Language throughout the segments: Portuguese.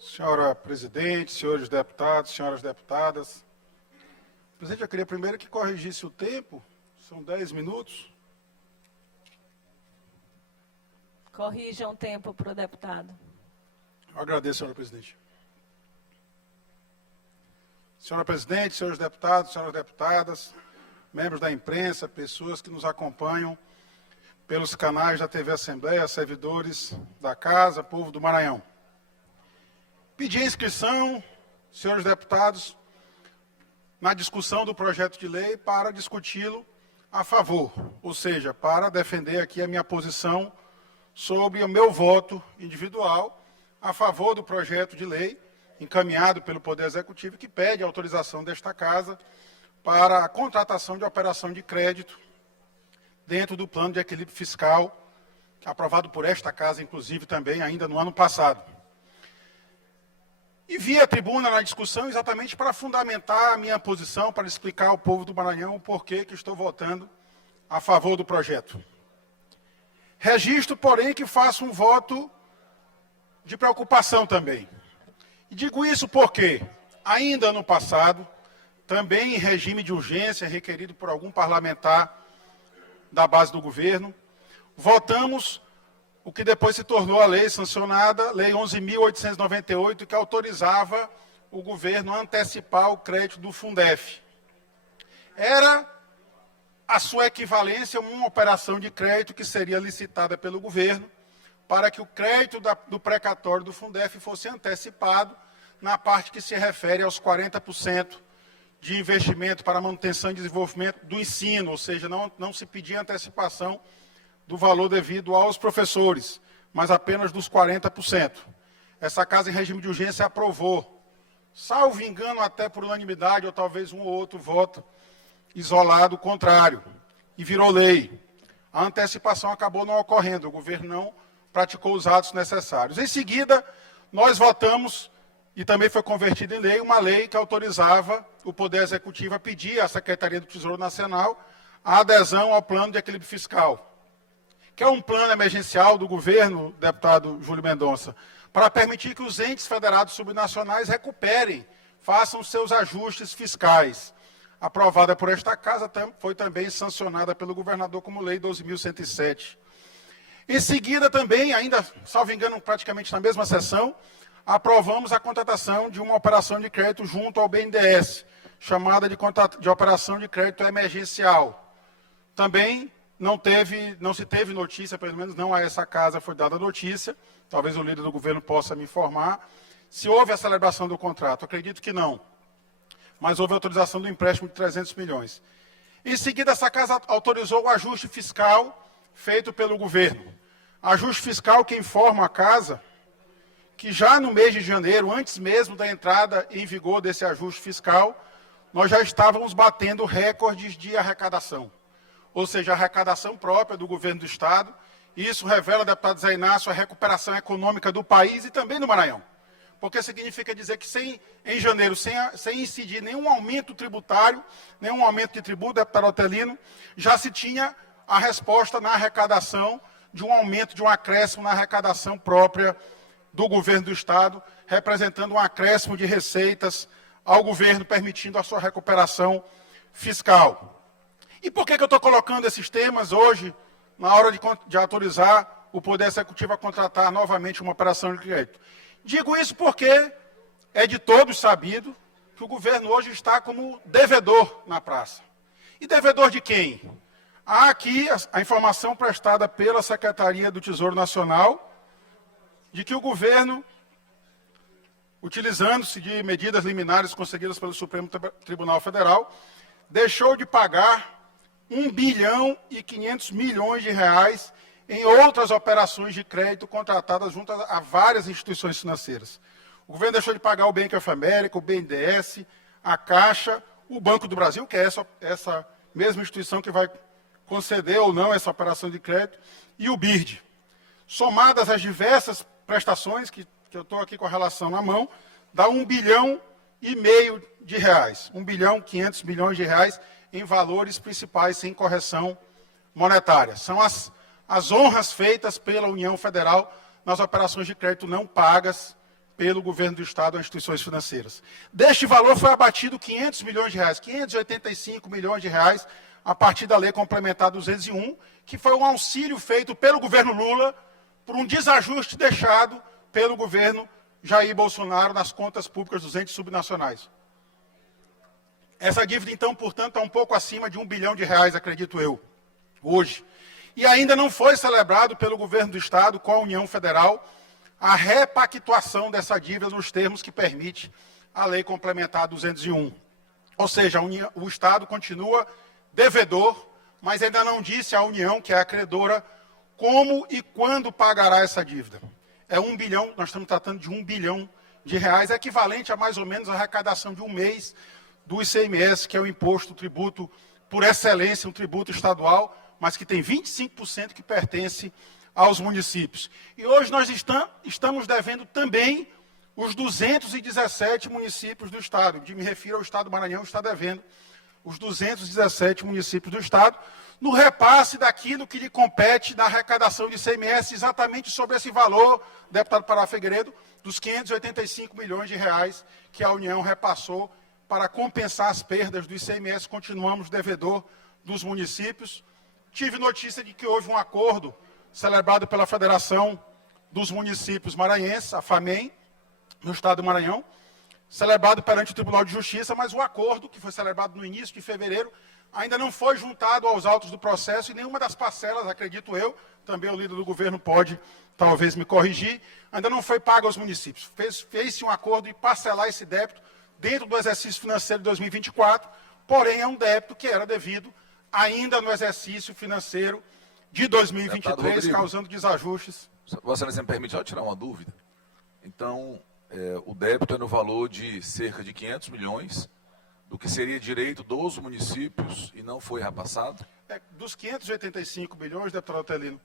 Senhora presidente, senhores deputados, senhoras deputadas. Presidente, eu queria primeiro que corrigisse o tempo, são 10 minutos. Corrijam o tempo para o deputado. Eu agradeço, senhora presidente. Senhora presidente, senhores deputados, senhoras deputadas, membros da imprensa, pessoas que nos acompanham pelos canais da TV Assembleia, servidores da Casa, povo do Maranhão. Pedi a inscrição, senhores deputados, na discussão do projeto de lei para discuti-lo a favor, ou seja, para defender aqui a minha posição sobre o meu voto individual a favor do projeto de lei encaminhado pelo Poder Executivo que pede a autorização desta Casa para a contratação de operação de crédito dentro do plano de equilíbrio fiscal aprovado por esta Casa, inclusive, também ainda no ano passado. E vi a tribuna na discussão exatamente para fundamentar a minha posição, para explicar ao povo do Maranhão o porquê que estou votando a favor do projeto. Registro, porém, que faço um voto de preocupação também. E digo isso porque, ainda no passado, também em regime de urgência, requerido por algum parlamentar da base do governo, votamos o que depois se tornou a lei sancionada, Lei 11.898, que autorizava o governo a antecipar o crédito do Fundef. Era a sua equivalência a uma operação de crédito que seria licitada pelo governo para que o crédito do precatório do Fundef fosse antecipado na parte que se refere aos 40% de investimento para manutenção e desenvolvimento do ensino, ou seja, não se pedia antecipação do valor devido aos professores, mas apenas dos 40%. Essa Casa, em regime de urgência, aprovou, salvo engano até por unanimidade, ou talvez um ou outro voto isolado contrário, e virou lei. A antecipação acabou não ocorrendo, o governo não praticou os atos necessários. Em seguida, nós votamos, e também foi convertida em lei, uma lei que autorizava o Poder Executivo a pedir à Secretaria do Tesouro Nacional a adesão ao plano de equilíbrio fiscal, que é um plano emergencial do governo, deputado Júlio Mendonça, para permitir que os entes federados subnacionais recuperem, façam seus ajustes fiscais. Aprovada por esta Casa, foi também sancionada pelo governador como Lei 12.107. Em seguida também, ainda, salvo engano, praticamente na mesma sessão, aprovamos a contratação de uma operação de crédito junto ao BNDES, chamada de operação de crédito emergencial. Também não se teve notícia, pelo menos não a essa Casa foi dada notícia, talvez o líder do governo possa me informar, se houve a celebração do contrato. Acredito que não, mas houve autorização do empréstimo de 300 milhões. Em seguida, essa Casa autorizou o ajuste fiscal feito pelo governo. Ajuste fiscal que informa a Casa que já no mês de janeiro, antes mesmo da entrada em vigor desse ajuste fiscal, nós já estávamos batendo recordes de arrecadação. Ou seja, a arrecadação própria do governo do Estado. E isso revela, deputado Zé Inácio, a recuperação econômica do país e também do Maranhão. Porque significa dizer que em janeiro, sem incidir nenhum aumento tributário, nenhum aumento de tributo, deputado Otelino, já se tinha a resposta na arrecadação de um aumento, de um acréscimo na arrecadação própria do governo do Estado, representando um acréscimo de receitas ao governo, permitindo a sua recuperação fiscal. E por que eu estou colocando esses temas hoje, na hora de autorizar o Poder Executivo a contratar novamente uma operação de crédito? Digo isso porque é de todos sabido que o governo hoje está como devedor na praça. E devedor de quem? Há aqui a informação prestada pela Secretaria do Tesouro Nacional de que o governo, utilizando-se de medidas liminares concedidas pelo Supremo Tribunal Federal, deixou de pagar 1 bilhão e 500 milhões de reais em outras operações de crédito contratadas junto a várias instituições financeiras. O governo deixou de pagar o Bank of America, o BNDES, a Caixa, o Banco do Brasil, que é essa mesma instituição que vai conceder ou não essa operação de crédito, e o BIRD. Somadas as diversas prestações, que eu estou aqui com a relação na mão, dá 1 bilhão e meio de reais, 1 bilhão e 500 milhões de reais em valores principais sem correção monetária. São as honras feitas pela União Federal nas operações de crédito não pagas pelo governo do Estado a instituições financeiras. Deste valor foi abatido 500 milhões de reais, 585 milhões de reais, a partir da Lei Complementar 201, que foi um auxílio feito pelo governo Lula por um desajuste deixado pelo governo Jair Bolsonaro nas contas públicas dos entes subnacionais. Essa dívida, então, portanto, está um pouco acima de R$1 bilhão, acredito eu, hoje. E ainda não foi celebrado pelo governo do Estado com a União Federal a repactuação dessa dívida nos termos que permite a Lei Complementar 201. Ou seja, o Estado continua devedor, mas ainda não disse à União, que é a credora, como e quando pagará essa dívida. É 1 bilhão, nós estamos tratando de R$1 bilhão, equivalente a mais ou menos a arrecadação de um mês do ICMS, que é o imposto, o tributo por excelência, um tributo estadual, mas que tem 25% que pertence aos municípios. E hoje nós estamos devendo também os 217 municípios do Estado. Me refiro ao Estado do Maranhão, está devendo os 217 municípios do Estado, no repasse daquilo que lhe compete na arrecadação de ICMS, exatamente sobre esse valor, deputado Pará Figueiredo, dos 585 milhões de reais que a União repassou para compensar as perdas do ICMS. Continuamos devedor dos municípios. Tive notícia de que houve um acordo celebrado pela Federação dos Municípios Maranhenses, a FAMEM, no Estado do Maranhão, celebrado perante o Tribunal de Justiça, mas o acordo, que foi celebrado no início de fevereiro, ainda não foi juntado aos autos do processo e nenhuma das parcelas, acredito eu, também o líder do governo pode talvez me corrigir, ainda não foi pago aos municípios. Fez-se um acordo de parcelar esse débito dentro do exercício financeiro de 2024, porém é um débito que era devido ainda no exercício financeiro de 2023, causando desajustes. Vossa Excelência me permite só tirar uma dúvida? Então, o débito é no valor de cerca de 500 milhões, do que seria direito dos municípios e não foi repassado? Dos 585 bilhões, deputado Otelino,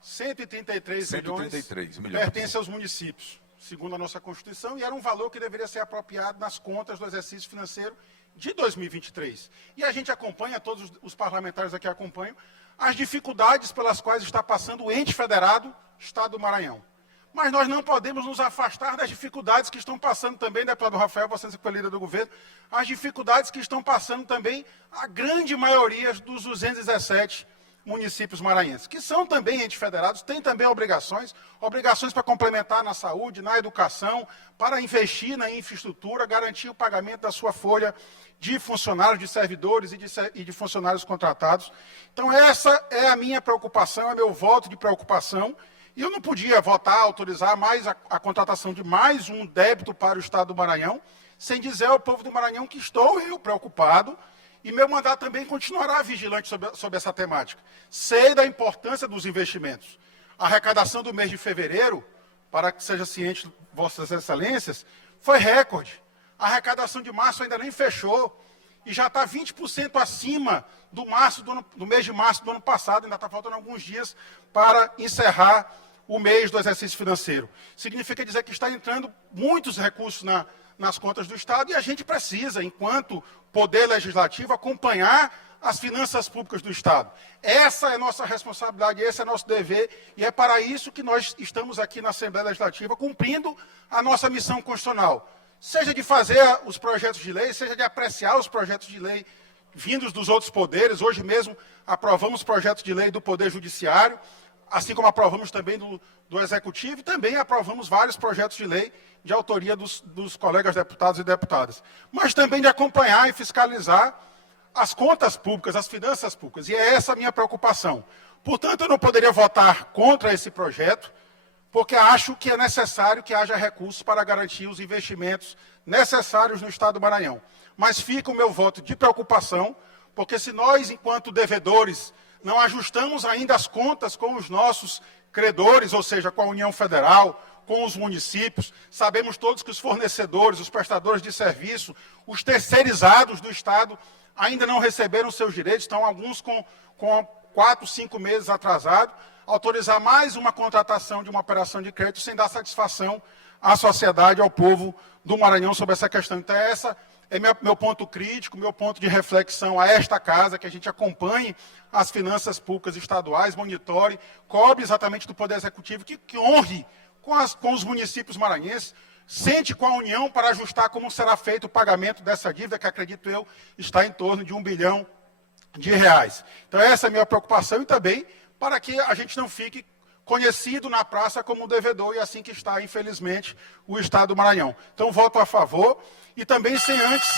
133 milhões pertence aos municípios, segundo a nossa Constituição, e era um valor que deveria ser apropriado nas contas do exercício financeiro de 2023. E a gente acompanha, todos os parlamentares aqui acompanham, as dificuldades pelas quais está passando o ente federado, Estado do Maranhão. Mas nós não podemos nos afastar das dificuldades que estão passando também, deputado Rafael, você que foi líder do governo, as dificuldades que estão passando também a grande maioria dos 217 municípios maranhenses, que são também entes federados, têm também obrigações para complementar na saúde, na educação, para investir na infraestrutura, garantir o pagamento da sua folha de funcionários, de servidores e de funcionários contratados. Então essa é a minha preocupação, é meu voto de preocupação. E eu não podia votar, autorizar mais a contratação de mais um débito para o Estado do Maranhão, sem dizer ao povo do Maranhão que estou eu preocupado, e meu mandato também continuará vigilante sobre essa temática. Sei da importância dos investimentos. A arrecadação do mês de fevereiro, para que seja ciente, Vossas Excelências, foi recorde. A arrecadação de março ainda nem fechou, e já está 20% acima do mês de março do ano passado, ainda está faltando alguns dias para encerrar o mês do exercício financeiro. Significa dizer que está entrando muitos recursos nas contas do Estado e a gente precisa, enquanto poder legislativo, acompanhar as finanças públicas do Estado. Essa é nossa responsabilidade, esse é nosso dever e é para isso que nós estamos aqui na Assembleia Legislativa cumprindo a nossa missão constitucional. Seja de fazer os projetos de lei, seja de apreciar os projetos de lei vindos dos outros poderes. Hoje mesmo aprovamos projetos de lei do Poder Judiciário, assim como aprovamos também do Executivo, e também aprovamos vários projetos de lei de autoria dos colegas deputados e deputadas. Mas também de acompanhar e fiscalizar as contas públicas, as finanças públicas, e é essa a minha preocupação. Portanto, eu não poderia votar contra esse projeto, porque acho que é necessário que haja recursos para garantir os investimentos necessários no Estado do Maranhão. Mas fica o meu voto de preocupação, porque se nós, enquanto devedores, não ajustamos ainda as contas com os nossos credores, ou seja, com a União Federal, com os municípios, sabemos todos que os fornecedores, os prestadores de serviço, os terceirizados do Estado ainda não receberam seus direitos, estão alguns com 4, 5 meses atrasados, autorizar mais uma contratação de uma operação de crédito sem dar satisfação à sociedade, ao povo do Maranhão sobre essa questão. Então, essa é meu ponto crítico, meu ponto de reflexão a esta casa, que a gente acompanhe as finanças públicas estaduais, monitore, cobre exatamente do Poder Executivo, que honre com os municípios maranhenses, sente com a União para ajustar como será feito o pagamento dessa dívida, que acredito eu está em torno de R$ 1 bilhão. Então essa é a minha preocupação e também para que a gente não fique conhecido na praça como um devedor, e assim que está, infelizmente, o Estado do Maranhão. Então voto a favor e também sem antes,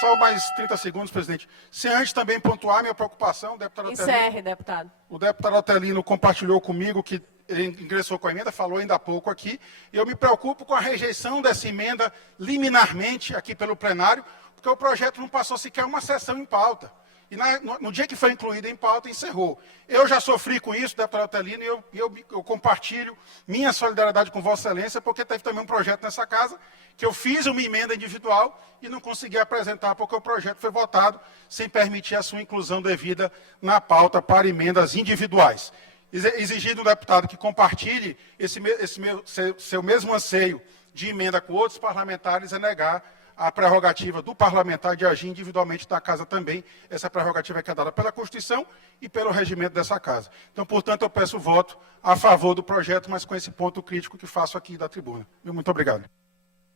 só mais 30 segundos, presidente, sem antes também pontuar minha preocupação, deputado Otelino. Encerre, deputado. O deputado Otelino compartilhou comigo que ele ingressou com a emenda, falou ainda há pouco aqui. Eu me preocupo com a rejeição dessa emenda liminarmente aqui pelo plenário, porque o projeto não passou sequer uma sessão em pauta. E no dia que foi incluído em pauta, encerrou. Eu já sofri com isso, deputado Otelino, e eu compartilho minha solidariedade com Vossa Excelência, porque teve também um projeto nessa casa, que eu fiz uma emenda individual e não consegui apresentar, porque o projeto foi votado sem permitir a sua inclusão devida na pauta para emendas individuais. Exigir do deputado que compartilhe seu mesmo anseio de emenda com outros parlamentares é negar a prerrogativa do parlamentar de agir individualmente da Casa também. Essa prerrogativa é dada pela Constituição e pelo regimento dessa Casa. Então, portanto, eu peço voto a favor do projeto, mas com esse ponto crítico que faço aqui da tribuna. Muito obrigado.